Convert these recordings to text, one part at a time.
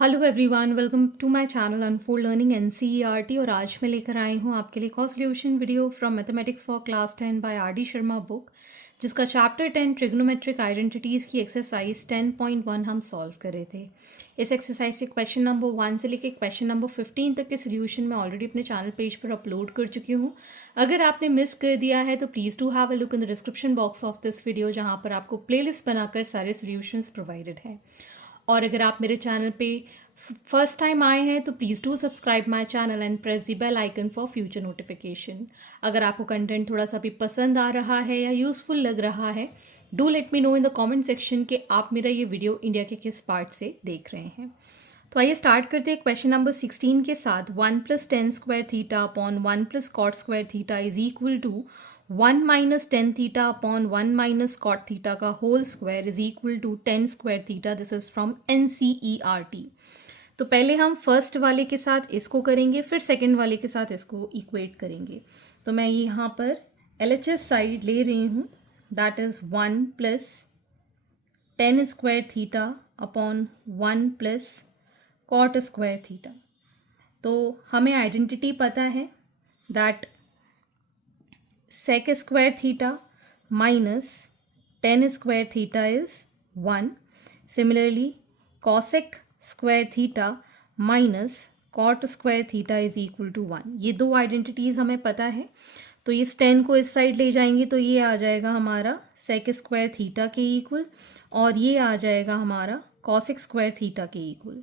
Hello everyone, welcome to my channel unfold learning NCERT. और आज मैं लेकर आई हूँ आपके लिए cost solution video from mathematics for class 10 by R D Sharma book, जिसका चैप्टर 10 ट्रिग्नोमेट्रिक आइडेंटिटीज़ की एक्सरसाइज 10.1 हम सॉल्व कर रहे थे। इस एक्सरसाइज से क्वेश्चन नंबर 1 से लेकर क्वेश्चन नंबर 15 तक के सोल्यूशन मैं ऑलरेडी अपने चैनल पेज पर अपलोड कर चुकी हूँ। अगर आपने मिस कर दिया है तो please do have a look in the description box of this video, जहाँ पर आपको प्लेलिस्ट बनाकर सारे सोल्यूशंस प्रोवाइडेड हैं। और अगर आप मेरे चैनल पे फर्स्ट टाइम आए हैं तो please do subscribe my channel and press the bell icon for future notification. अगर आपको कंटेंट थोड़ा सा भी पसंद आ रहा है या यूज़फुल लग रहा है, do let me know in the comment section कि आप मेरा ये वीडियो इंडिया के किस पार्ट से देख रहे हैं। तो आइए स्टार्ट करते हैं क्वेश्चन नंबर 16 के साथ। 1 + tan square theta upon 1 + cot square theta is equal to 1 - tan theta upon 1 - cot theta का whole square is equal to tan square theta. This is from NCERT। तो पहले हम फर्स्ट वाले के साथ इसको करेंगे, फिर सेकंड वाले के साथ इसको इक्वेट करेंगे। तो मैं यहाँ पर LHS साइड ले रही हूँ, that is 1 + tan square theta upon 1 + cot square theta. तो हमें आइडेंटिटी पता है that sec square theta minus tan square theta is 1। Similarly cosec square theta minus cot square theta is equal to 1। ये दो identities हमें पता है। तो इस tan को इस साइड ले जाएंगे तो ये आ जाएगा हमारा sec स्क्वायर थीटा के इक्वल, और ये आ जाएगा हमारा cosec स्क्वायर थीटा के इक्वल।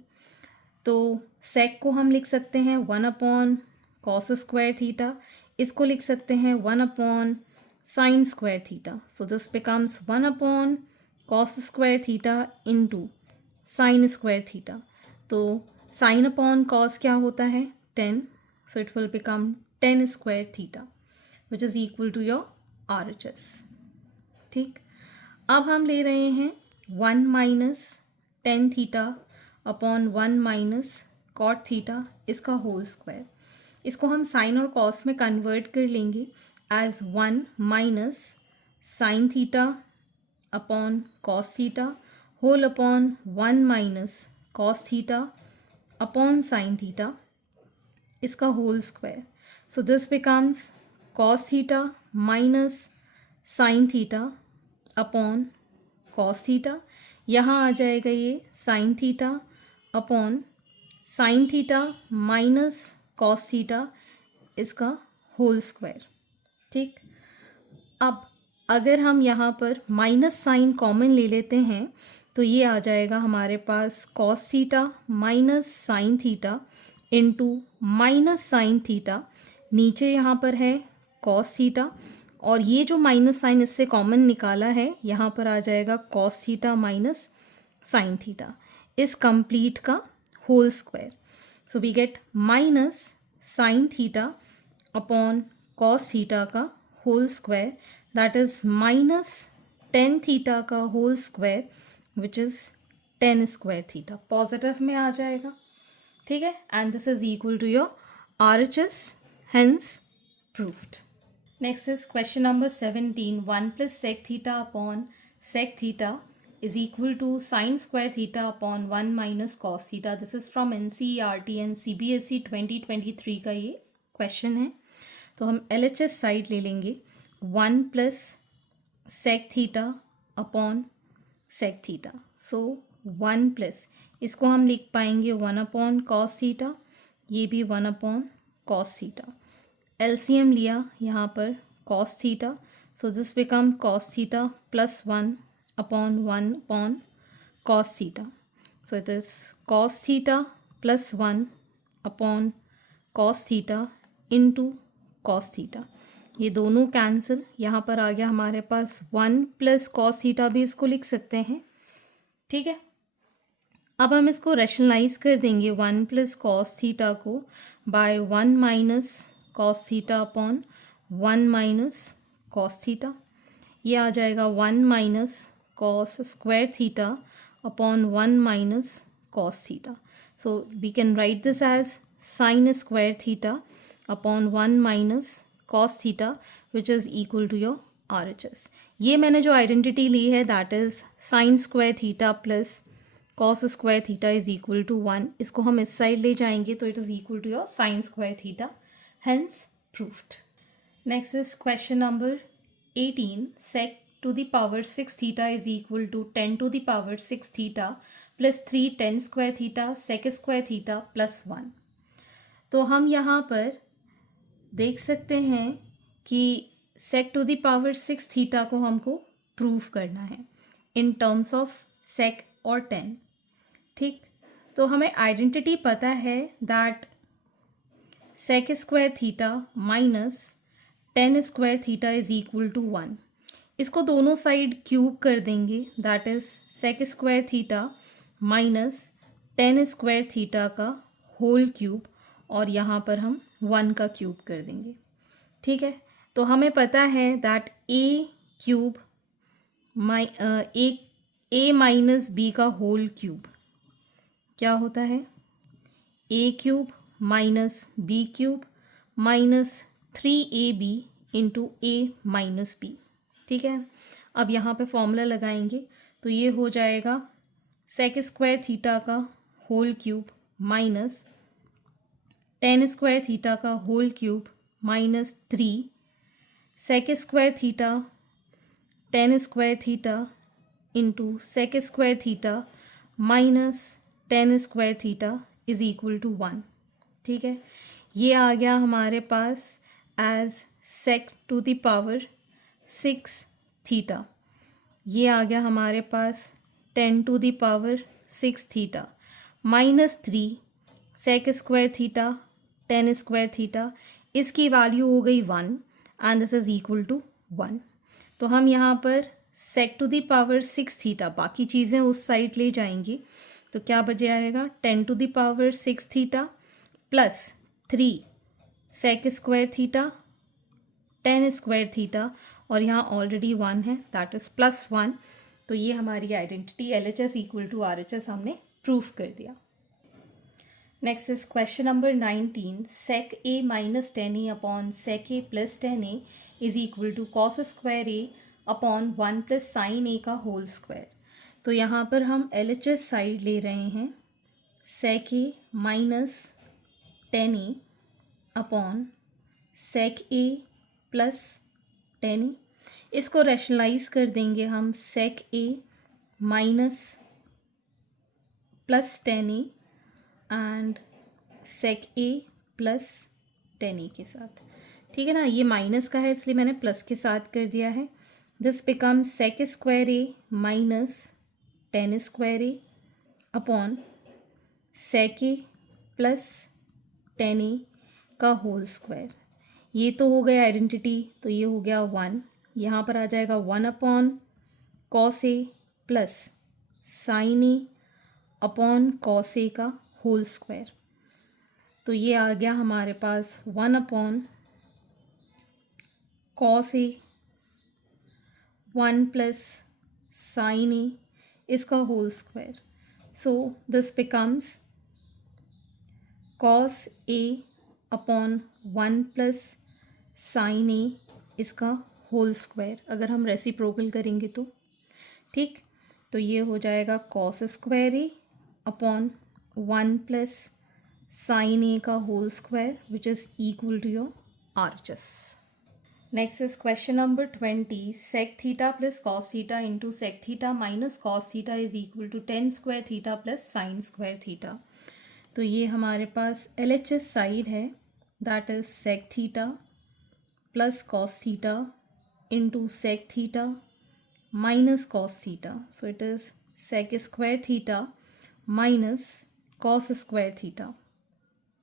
तो सेक को हम लिख सकते हैं 1/cos स्क्वायर थीटा, इसको लिख सकते हैं 1/sin square theta. So this becomes 1/cos square theta into sine square theta. तो sin/cos क्या होता है? 10। So it will become 10 square theta which is equal to your RHS। ठीक, अब हम ले रहे हैं 1 - tan theta upon 1 - cot theta, इसका होल स्क्वायर। इसको हम साइन और कॉस में कन्वर्ट कर लेंगे as 1 - sin theta upon cos theta whole upon 1 - cos theta upon sine theta, इसका whole square. So this becomes cos theta minus sine theta upon cos theta. यहाँ आ जाएगा ये sine theta upon sine theta minus cos theta, इसका whole square. ठीक, अब अगर हम यहाँ पर माइनस साइन कॉमन ले लेते हैं तो ये आ जाएगा हमारे पास cos theta minus sine theta into minus sine theta. नीचे यहाँ पर है कॉस थीटा, और ये जो माइनस साइन इससे कॉमन निकाला है यहाँ पर आ जाएगा cos theta minus sine theta, इस कंप्लीट का whole square. So we get minus sine theta upon cos theta का whole square, that is minus tan theta का whole square which is 10 square theta. Positive में आ जाएगा। ठीक है, and this is equal to your RHS, hence proved. Next is question number 17. 1 + sec theta upon sec theta is equal to sin square theta upon 1 - cos theta. This is from NCERT and CBSE 2023 का ये question है। तो हम LHS side ले लेंगे 1 + sec theta upon sec theta. So 1 + इसको हम लिख पाएंगे 1/cos theta, ये भी 1/cos theta। LCM लिया यहाँ पर cos theta, so this become cos theta plus 1/1/cos theta. So it is cos theta plus 1/cos theta into cos theta. ये दोनों कैंसिल, यहाँ पर आ गया हमारे पास 1 + cos थीटा, भी इसको लिख सकते हैं। ठीक है, अब हम इसको रैशनलाइज कर देंगे 1 + cos थीटा को by 1 - cos theta upon 1 - cos theta. ये आ जाएगा 1 - cos square theta upon 1 - cos theta. So we can write this as sine square theta upon 1 - cos theta which is equal to your RHS। ये मैंने जो identity ली है that is sine square theta plus cos square theta is equal to 1. इसको हम इस side ले जाएंगे तो it is equal to your sine square theta. Hence proved. Next is question number 18. Sec to the power 6 theta is equal to 10 to the power 6 theta plus 3 10 square theta sec square theta plus 1. तो हम यहाँ पर देख सकते हैं कि sec to the power 6 theta को हमको प्रूव करना है इन टर्म्स ऑफ sec और 10. ठीक, तो हमें आइडेंटिटी पता है that sec square theta minus 10 square theta is equal to 1. इसको दोनों साइड क्यूब कर देंगे, that is sec square theta minus 10 square theta का होल क्यूब, और यहाँ पर हम 1 का क्यूब कर देंगे. ठीक है, तो हमें पता है that a cube a minus b का होल क्यूब क्या होता है, a cube minus b cube minus 3ab into a minus b. ठीक है, अब यहाँ पे फॉर्मूला लगाएंगे तो ये हो जाएगा sec स्क्वायर थीटा का whole cube minus 10 square theta का whole cube minus 3 sec square theta 10 square theta into sec square theta minus 10 square theta is equal to 1. ठीक है, ये आ गया हमारे पास as sec to the power 6 theta. ये आ गया हमारे पास 10 to the power 6 theta minus 3 sec square theta 10 square theta. इसकी वैल्यू हो गई 1 and this is equal to 1. तो हम यहाँ पर sec to the power 6 theta, बाकी चीज़ें उस साइड ले जाएंगी तो क्या बचे आएगा 10 to the power 6 theta plus 3 sec square theta 10 square theta, और यहाँ ऑलरेडी 1 है दैट इज़ प्लस 1. तो ये हमारी identity LHS equal to RHS हमने प्रूव कर दिया. Next is question number 19. sec a minus 10a upon sec a plus 10a is equal to cos square a upon 1 plus sine a का whole square. तो यहाँ पर हम LHS side ले रहे हैं sec a minus 10a upon sec a plus 10a. इसको rationalise कर देंगे हम sec a minus plus 10a and sec a plus 10a के साथ. ठीक है ना, ये माइनस का है इसलिए मैंने प्लस के साथ कर दिया है. This become sec square a minus 10 square a upon sec a plus 10a का होल स्क्वायर. ये तो हो गया आइडेंटिटी, तो ये हो गया 1. यहाँ पर आ जाएगा 1 upon cos A plus sine A upon cos a का होल स्क्वायर. तो ये आ गया हमारे पास 1 upon cos a 1 plus sine a इसका whole square. So this becomes cos a upon 1 plus sine a इसका होल स्क्वायर, अगर हम रेसिप्रोकल करेंगे तो. ठीक, तो ये हो जाएगा cos square A upon 1 plus sine ए का whole square which is equal to your RHS. Next is question number 20. sec theta plus cos theta into sec theta minus cos theta is equal to 10 square theta plus sine square theta. तो ये हमारे पास LHS side है that is sec theta plus cos theta into sec theta minus cos theta. So it is sec square theta minus cos square theta.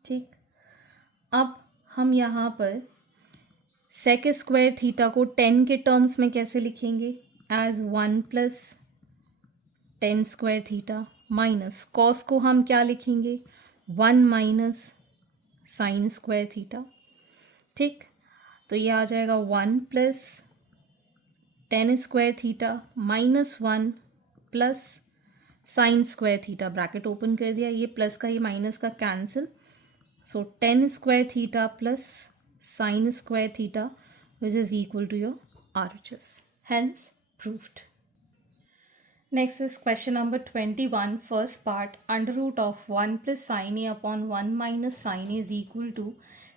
ठीक, अब हम यहाँ पर sec स्क्वायर थीटा को 10 के टर्म्स में कैसे लिखेंगे, as 1 plus 10 square theta minus cos को हम क्या लिखेंगे 1 माइनस साइन स्क्वायर थीटा. ठीक, तो ये आ जाएगा 1 plus 10 square theta minus 1 plus sine square theta. Bracket open कर दिया, ये प्लस का ये माइनस का cancel. So 10 square theta plus sine square theta which is equal to your RHS. Hence proved. Next is question number 21, first part. Under root of 1 plus sin a upon 1 minus sin a is equal to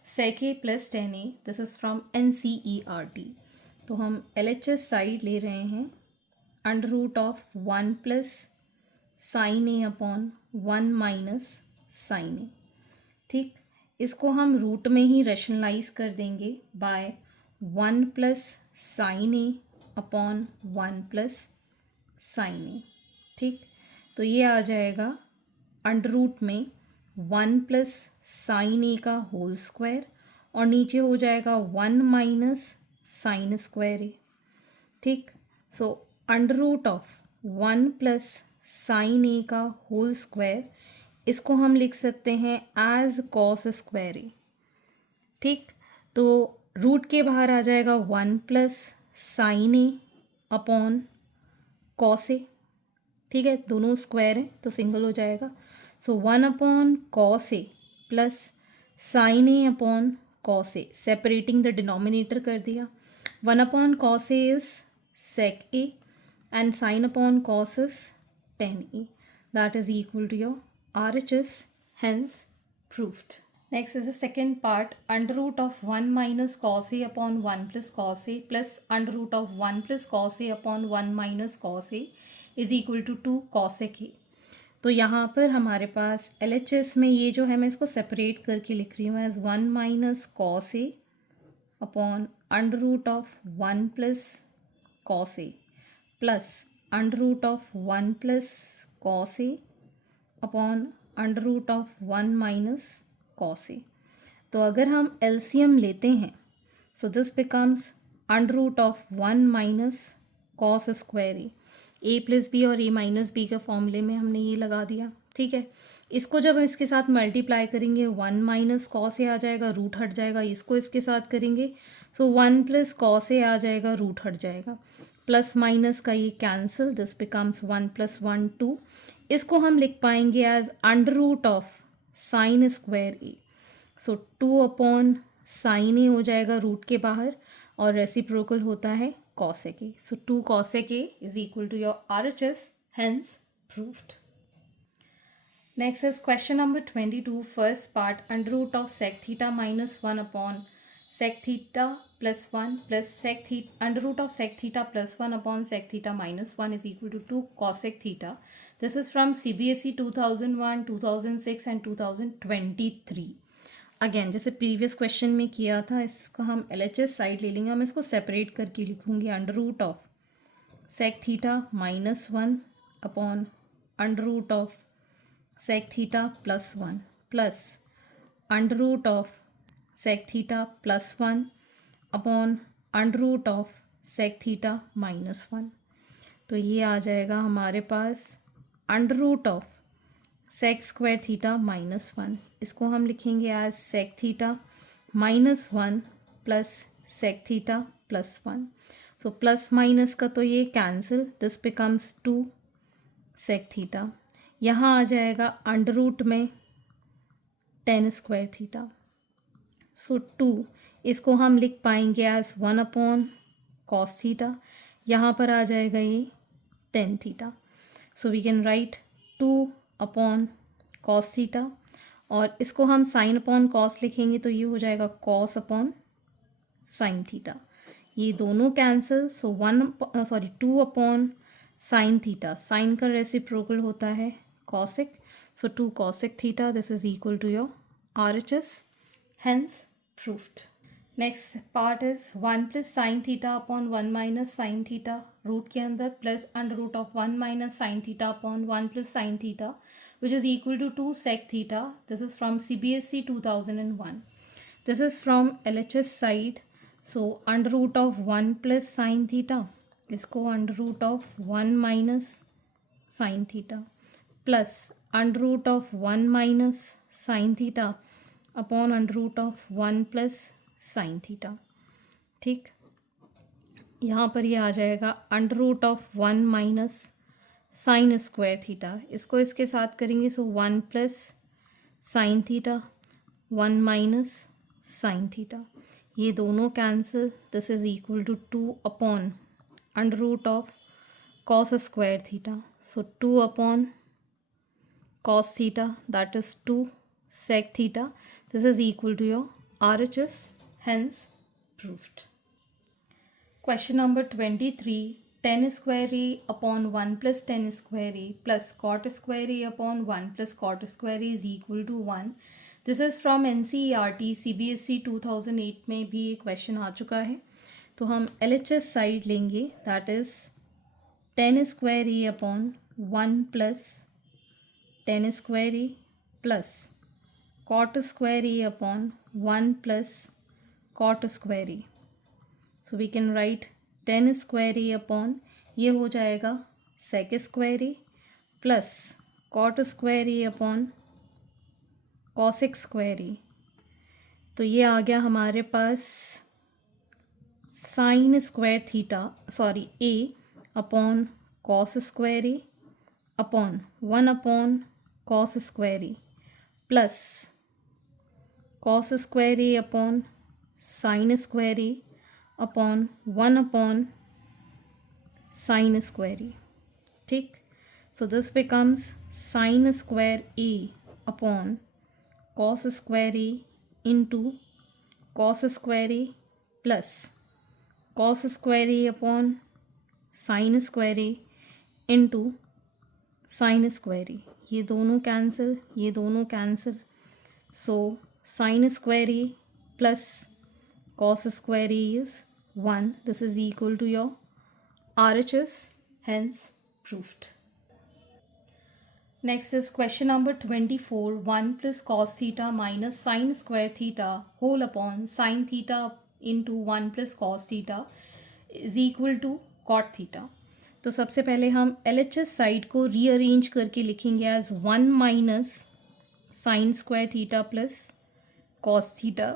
sec a plus tan a. This is from NCERT. तो हम LHS side ले रहे हैं. Under root of 1 plus sine A upon 1 minus sine a. ठीक, इसको हम root में ही रेशनलाइज कर देंगे by 1 plus sine A upon 1 plus sine a. ठीक, तो ये आ जाएगा अंडर रूट में 1 प्लस साइन ए का होल स्क्वायर और नीचे हो जाएगा 1 माइनस साइन स्क्वायर ए. ठीक, so under root of 1 plus sine ए का होल स्क्वायर, इसको हम लिख सकते हैं एज कॉस स्क्वायर ए. ठीक, तो रूट के बाहर आ जाएगा 1 plus sine A upon cos A. ठीक है, दोनों स्क्वायर हैं तो सिंगल हो जाएगा. So 1 upon cos A plus sine A upon cos A, separating the denominator कर दिया. 1 upon cos A is sec A and sine upon cos is tan A. That is equal to your RHS, hence proved. Next is the second part. Under root of 1 minus cos a upon 1 plus cos a plus under root of 1 plus cos a upon 1 minus cos a is equal to 2 cosec a. तो यहाँ पर हमारे पास LHS में ये जो है मैं इसको सेपरेट करके लिख रही हूँ as 1 minus cos a upon under root of 1 plus cos A plus under root of 1 plus cos a upon under root of 1 minus cos a. तो अगर हम LCM लेते हैं so this becomes under root of 1 minus cos square A plus b और a minus b का फॉर्मूले में हमने ये लगा दिया. ठीक है, इसको जब हम इसके साथ मल्टीप्लाई करेंगे 1 माइनस कॉस ए आ जाएगा, रूट हट जाएगा. इसको इसके साथ करेंगे सो 1 प्लस कॉस ए आ जाएगा, रूट हट जाएगा. प्लस माइनस का ये कैंसिल, दिस बिकम्स 1 प्लस 1 2. इसको हम लिख पाएंगे as under root of sine square A. So 2 upon sine a हो जाएगा रूट के बाहर और रेसिप्रोकल होता है cosec a. So 2 cosec a is equal to your RHS, hence proved. Next is question number 22, first part. Under root of sec theta minus 1 upon sec theta plus 1 plus sec theta under root of sec theta plus 1 upon sec theta minus 1 is equal to 2 cosec theta. This is from CBSE 2001, 2006 and 2023. Again जैसे previous question में किया था, इसका हम LHS side ले लेंगे. हम इसको सेपरेट करके लिखूंगी under root of sec theta minus 1 upon under root of sec theta plus 1 plus under root of sec theta plus 1 upon under root of sec theta minus 1. तो ये आ जाएगा हमारे पास under root of sec square theta minus 1. इसको हम लिखेंगे as sec theta minus 1 plus sec theta plus 1. So plus minus का तो ये cancel, this becomes 2 sec theta. यहाँ आ जाएगा अंडर रूट में 10 स्क्वायर थीटा. सो 2 इसको हम लिख पाएंगे एज 1 अपॉन कॉस थीटा. यहाँ पर आ जाएगा ये 10 theta. So we can write 2 upon cos theta और इसको हम साइन अपॉन कॉस लिखेंगे तो ये हो जाएगा कॉस अपॉन साइन थीटा. ये दोनों cancel. So 2 upon sine theta, sine का रेसिप्रोकल होता है cosec. So 2 cosec theta, this is equal to your RHS, hence proved. Next part is 1 plus sine theta upon 1 minus sine theta root के अंदर plus under root of 1 minus sine theta upon 1 plus sine theta which is equal to 2 sec theta. This is from CBSE 2001. This is from LHS side. So under root of 1 plus sine theta, इसको under root of 1 minus sine theta plus under root of 1 minus sine theta upon under root of 1 plus sine theta. ठीक, यहाँ पर ये आ जाएगा under root of 1 minus sine square theta. इसको इसके साथ करेंगे so 1 plus sine theta 1 minus sine theta. ये दोनों cancel, this is equal to 2 upon under root of cos square theta. So 2 upon cos theta, that is 2 sec theta. This is equal to your RHS, hence proved. Question number 23. Tan square A upon 1 plus tan square A plus cot square A upon 1 plus cot square A is equal to 1. This is from NCERT CBSE 2008 में भी एक question आ चुका है. तो हम LHS side लेंगे, that is tan square A upon 1 plus tan square A plus cot square A upon 1 plus cot square A. So we can write tan square A upon, ये हो जाएगा sec square A plus cot square A upon cosec square A. तो ये आ गया हमारे पास sin square theta, sorry A upon cos square A upon 1 upon cos square A plus cos square A upon sin square A upon 1 upon sin square A. ठीक. So this becomes sin square A upon cos square A into cos square A plus cos square A upon sin square A into sin square A. ये दोनों cancel, ये दोनों cancel. So sin square A plus cos square A is 1. This is equal to your RHS, hence proved. Next is question number 24. 1 plus cos theta minus sin square theta whole upon sin theta into 1 plus cos theta is equal to cot theta. तो सबसे पहले हम LHS side को rearrange करके लिखेंगे as 1 minus sine square theta plus cos theta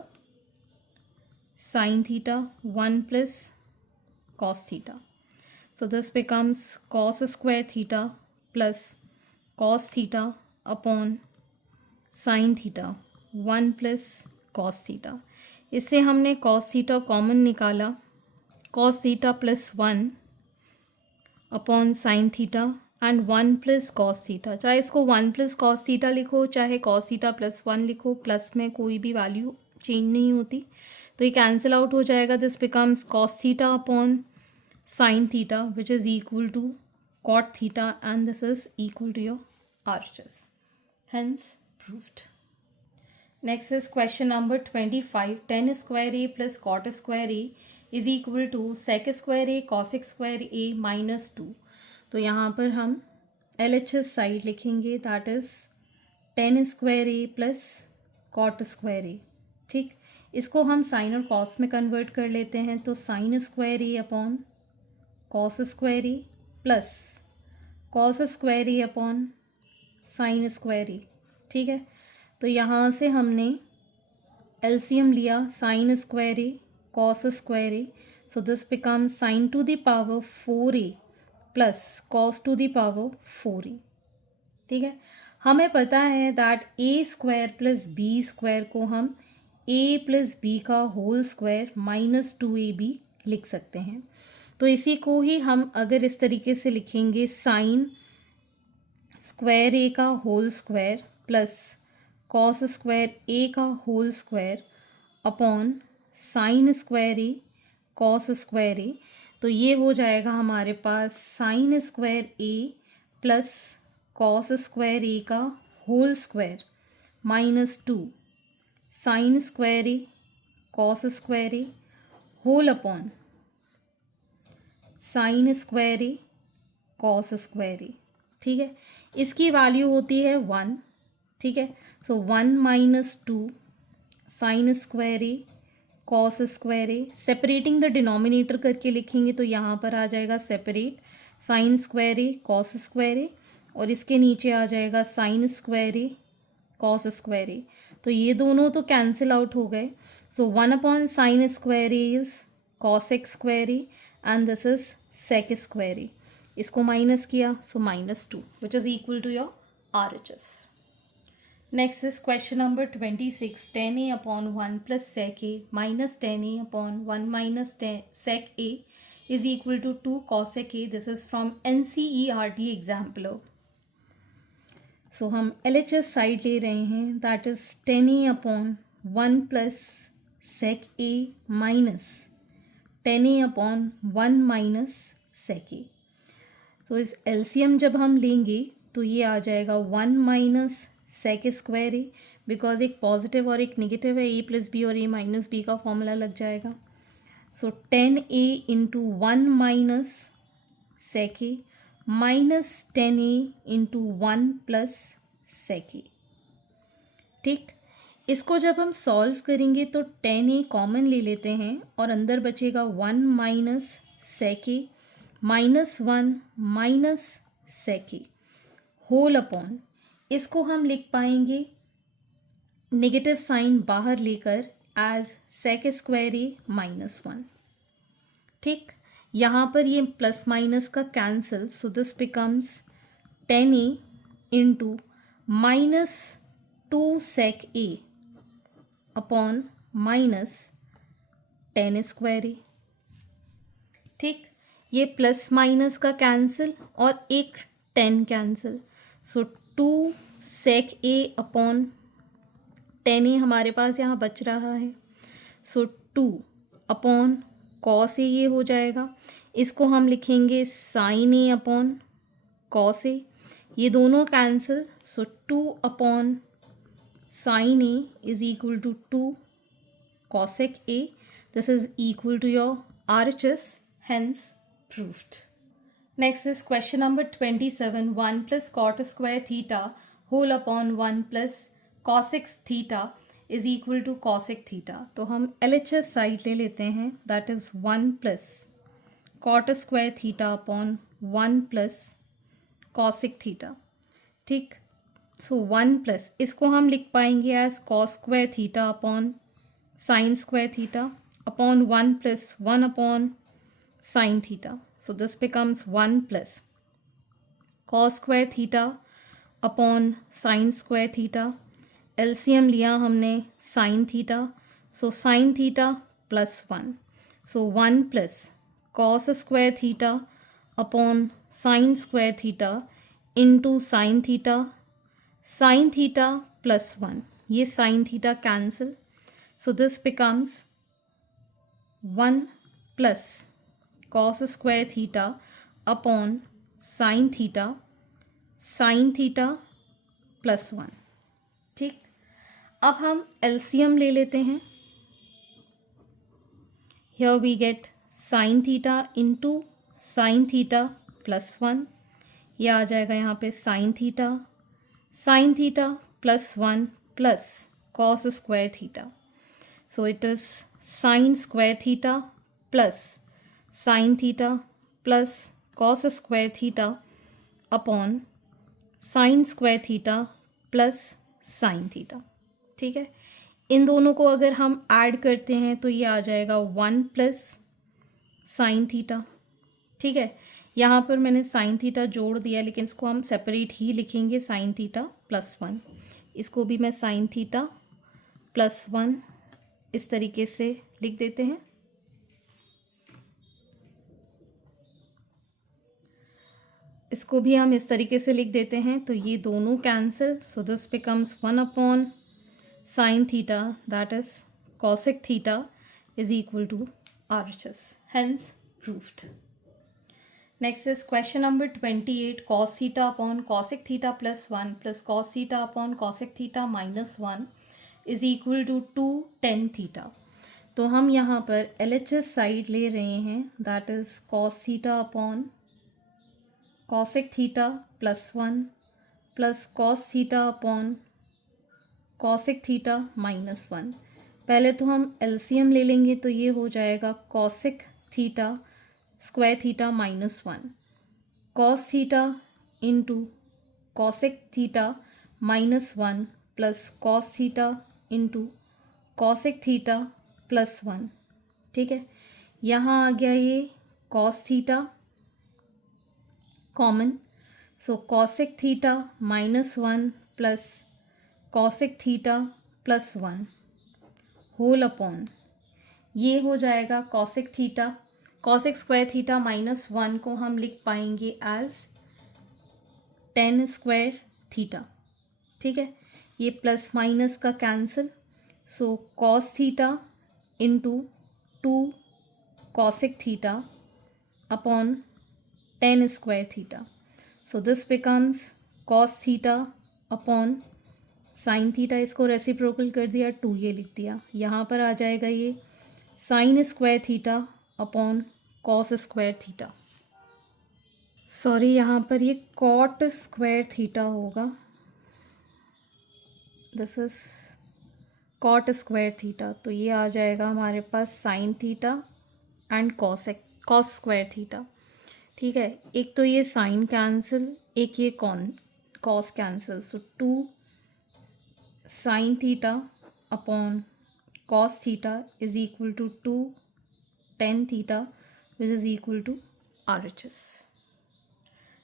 sin theta 1 plus cos theta. So this becomes cos square theta plus cos theta upon sin theta 1 plus cos theta. इससे हमने cos theta common निकाला, cos theta plus 1 upon sin theta and 1 plus cos theta. चाहे इसको 1 plus cos theta लिखो, चाहे cos theta plus 1 लिखो, plus में कोई भी वैल्यू चेंज नहीं होती, तो ये कैंसिल आउट हो जाएगा. This becomes cos theta upon sin theta which is equal to cot theta and this is equal to your RHS, hence proved. Next is question number 25. Tan square A plus cot square A is equal to sec square A cosec square A minus 2. तो यहाँ पर हम LHS side लिखेंगे, that is tan square A plus cot square A. ठीक, इसको हम sine और cos में कन्वर्ट कर लेते हैं. तो sine square A upon cos square A plus cos square A upon sine square ए. ठीक है, तो यहाँ से हमने एलसीएम लिया, sine square A cos square A. So this becomes sine to the power 4a plus cos to the power 4a. ठीक है, हमें पता है that A square plus B square को हम ए प्लस बी का होल स्क्वायर माइनस 2ab लिख सकते हैं. तो इसी को ही हम अगर इस तरीके से लिखेंगे, साइन स्क्वायर ए का whole square plus cos square a का whole square upon sine square ए कॉस स्क्वायर ए. तो ये हो जाएगा हमारे पास sine square A plus cos square a का whole square minus 2 sine square A cos square a whole upon sine square A cos square ए. ठीक है, इसकी वैल्यू होती है 1. ठीक है, so 1 minus 2 sine square A cos square A. Separating the denominator करके लिखेंगे तो यहाँ पर आ जाएगा separate sine square A cos square a, और इसके नीचे आ जाएगा साइन स्क्वायर ए कॉस स्क्वायर ए. तो ये दोनों तो कैंसिल आउट हो गए. So 1 upon sine square a is cosec square a and this is sec square a. इसको माइनस किया, so minus 2 which is equal to your RHS. Next is question number 26. tan a upon 1 plus sec a minus tan a upon 1 minus sec a is equal to 2 cosec A. This is from NCERT example. So हम LHS side ले रहे हैं, that is 10A upon 1 plus sec A minus 10A upon 1 minus sec A. तो इस LCM जब हम लेंगे तो ये आ जाएगा 1 minus sec square A, because एक पॉजिटिव और एक नेगेटिव है, A प्लस बी और A माइनस बी का फॉर्मूला लग जाएगा. सो 10A into 1 minus sec A minus 10A into 1 plus sec A. ठीक, इसको जब हम सॉल्व करेंगे तो 10A कॉमन ले लेते हैं और अंदर बचेगा 1 minus sec A minus 1 minus sec A whole upon, इसको हम लिख पाएंगे नेगेटिव साइन बाहर लेकर as sec square A minus 1. ठीक, यहाँ पर ये प्लस माइनस का cancel, so this becomes 10A into minus 2 sec A upon minus 10 square A. ठीक, ये प्लस माइनस का कैंसिल और एक 10 cancel, so 2 sec A upon 10A हमारे पास यहाँ बच रहा है. सो 2 अपॉन कॉस ए ये हो जाएगा, इसको हम लिखेंगे sine A upon cos A, ये दोनों cancel, so 2 upon sine A is equal to 2 cosec A. This is equal to your RHS, hence proved. Next is question number 27. 1 plus cot square theta whole upon 1 plus cosec theta is equal to cosec theta. तो हम LHS side ले लेते हैं, that is 1 plus cot square theta upon 1 plus cosec theta. ठीक, सो 1 plus इसको हम लिख पाएंगे as cos square theta upon sine square theta upon 1 plus 1 upon sine theta. So this becomes 1 plus cos square theta upon sine square theta. LCM लिया हमने sine theta, so sine theta plus 1, so 1 plus cos square theta upon sine square theta into sine theta plus 1, ये sine theta cancel, so this becomes 1 plus cos square theta upon sine theta plus 1. ठीक, अब हम LCM ले लेते हैं. Here we get sine theta into sine theta plus 1, ये आ जाएगा यहाँ पे sine theta plus 1 plus cos square theta. So it is sine square theta plus sine theta plus cos square theta upon sine square theta plus sine theta. ठीक है, इन दोनों को अगर हम ऐड करते हैं तो ये आ जाएगा 1 प्लस साइन थीटा. ठीक है, यहाँ पर मैंने साइन थीटा जोड़ दिया, लेकिन इसको हम सेपरेट ही लिखेंगे, साइन थीटा प्लस 1. इसको भी मैं साइन थीटा प्लस 1 इस तरीके से लिख देते हैं. इसको भी हम इस तरीके से लिख देते हैं, तो ये दोनों cancel, so this becomes 1 upon sine theta, that is cosec theta is equal to RHS, hence proved. Next is question number 28. Cos theta upon cosec theta plus 1 plus cos theta upon cosec theta minus 1 is equal to 2 tan theta. तो हम यहाँ पर LHS side ले रहे हैं, that is cos theta upon cosec theta plus 1 plus cos theta upon cosec theta minus 1. पहले तो हम LCM ले लेंगे, तो ये हो जाएगा cosec theta square theta minus 1, cos theta into cosec theta minus 1 plus cos theta into cosec theta plus 1. ठीक है, यहाँ आ गया ये cos theta common, so cosec theta minus 1 plus cosec theta plus 1 whole upon, ये हो जाएगा cosec theta cosec square theta minus 1 को हम लिख पाएंगे एज टेन स्क्वायर थीटा, ठीक है। ये प्लस माइनस का cancel, so cos theta into 2 cosec theta upon ten square theta. So this becomes cos theta upon sine theta, इसको reciprocal कर दिया, 2 ये लिख दिया। यहाँ पर आ जाएगा ये sine square theta upon cos square theta. Sorry, यहाँ पर ये कॉट स्क्वायर थीटा होगा, this is cot square theta. तो ये आ जाएगा हमारे पास sine theta and cos square theta, ठीक है। एक तो ये साइन कैंसिल, एक ये cos cancel, so 2 sine theta upon cos theta is equal to 2 tan theta, which is equal to RHS.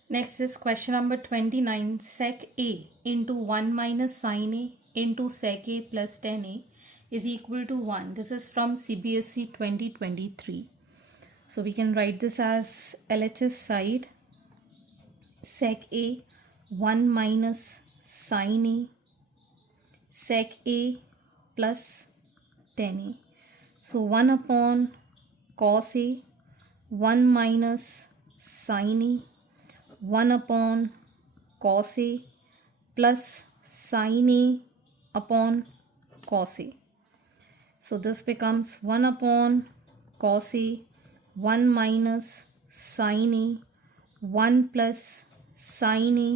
Next is question number 29. Sec A into 1 minus sin A into sec A plus tan A is equal to 1. This is from CBSE 2023. So we can write this as LHS side. Sec A 1 minus sin A sec A plus tan A. So 1 upon cos A, 1 minus sin A, 1 upon cos A plus sin A upon cos A. So this becomes 1 upon cos A, 1 minus sin A, 1 plus sin A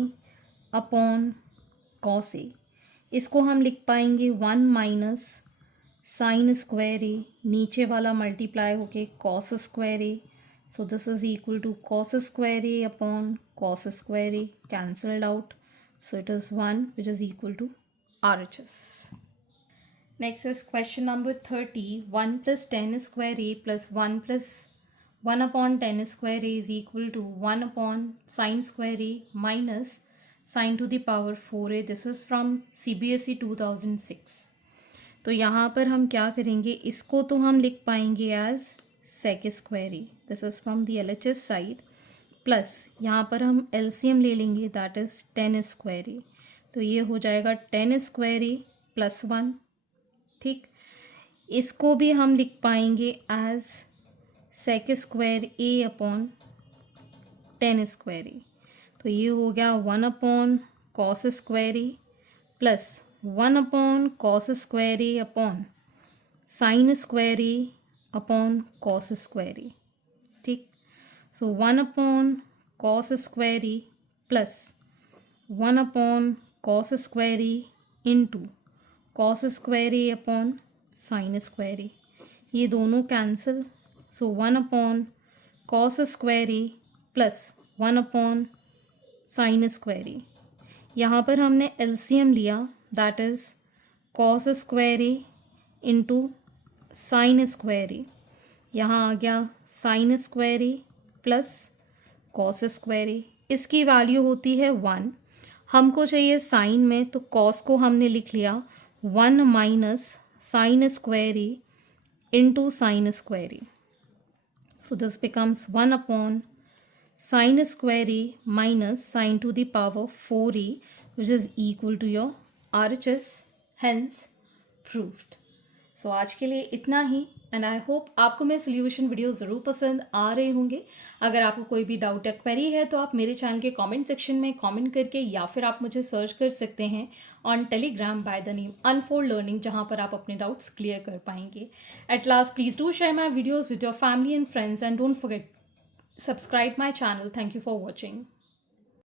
upon cos A. इसको हम लिख पाएंगे 1 minus sine square ए, नीचे वाला multiply होके cos square A, so this is equal to cos square A upon cos square A, cancelled out, so it is 1 which is equal to RHS. Next is question number 30. 1 plus tan square a plus 1 upon tan square a is equal to 1 upon sin square a minus sin to the power 4a. This is from CBSE 2006. तो यहाँ पर हम क्या करेंगे, इसको तो हम लिख पाएंगे as sec square A, this is from the LHS side, plus यहाँ पर हम LCM ले लेंगे, दैट इज़ टेन स्क्वायर ए। तो ये हो जाएगा टेन स्क्वायर ए प्लस 1, ठीक। इसको भी हम लिख पाएंगे as sec square A upon ten square ए। तो ये हो गया 1 upon cos square A plus 1 upon cos square A upon sine square A upon cos square ए, ठीक। सो 1 upon cos square A plus 1 upon cos square A into cos square A upon sine square ए, ये दोनों cancel, so 1 upon cos square A plus 1 upon sine square a. यहाँ पर हमने LCM लिया, that is cos square A into sine square a, यहाँ आ गया sine square A plus cos square a, इसकी वैल्यू होती है 1, हमको चाहिए साइन में, तो कॉस को हमने लिख लिया 1 minus sine square A into sine square A, so this becomes 1 upon sine square A minus sine to the power 4a, which is equal to your RHS, hence proved. सो आज के लिए इतना ही, एंड आई होप आपको मेरे solution video ज़रूर पसंद आ रहे होंगे। अगर आपको कोई भी डाउट या क्वेरी है तो आप मेरे चैनल के कमेंट सेक्शन में कमेंट करके, या फिर आप मुझे सर्च कर सकते हैं on Telegram by the name unfold learning, जहाँ पर आप अपने डाउट्स क्लियर कर पाएंगे। At last, please do share my videos with your family and friends, and don't forget subscribe my channel. Thank you for watching.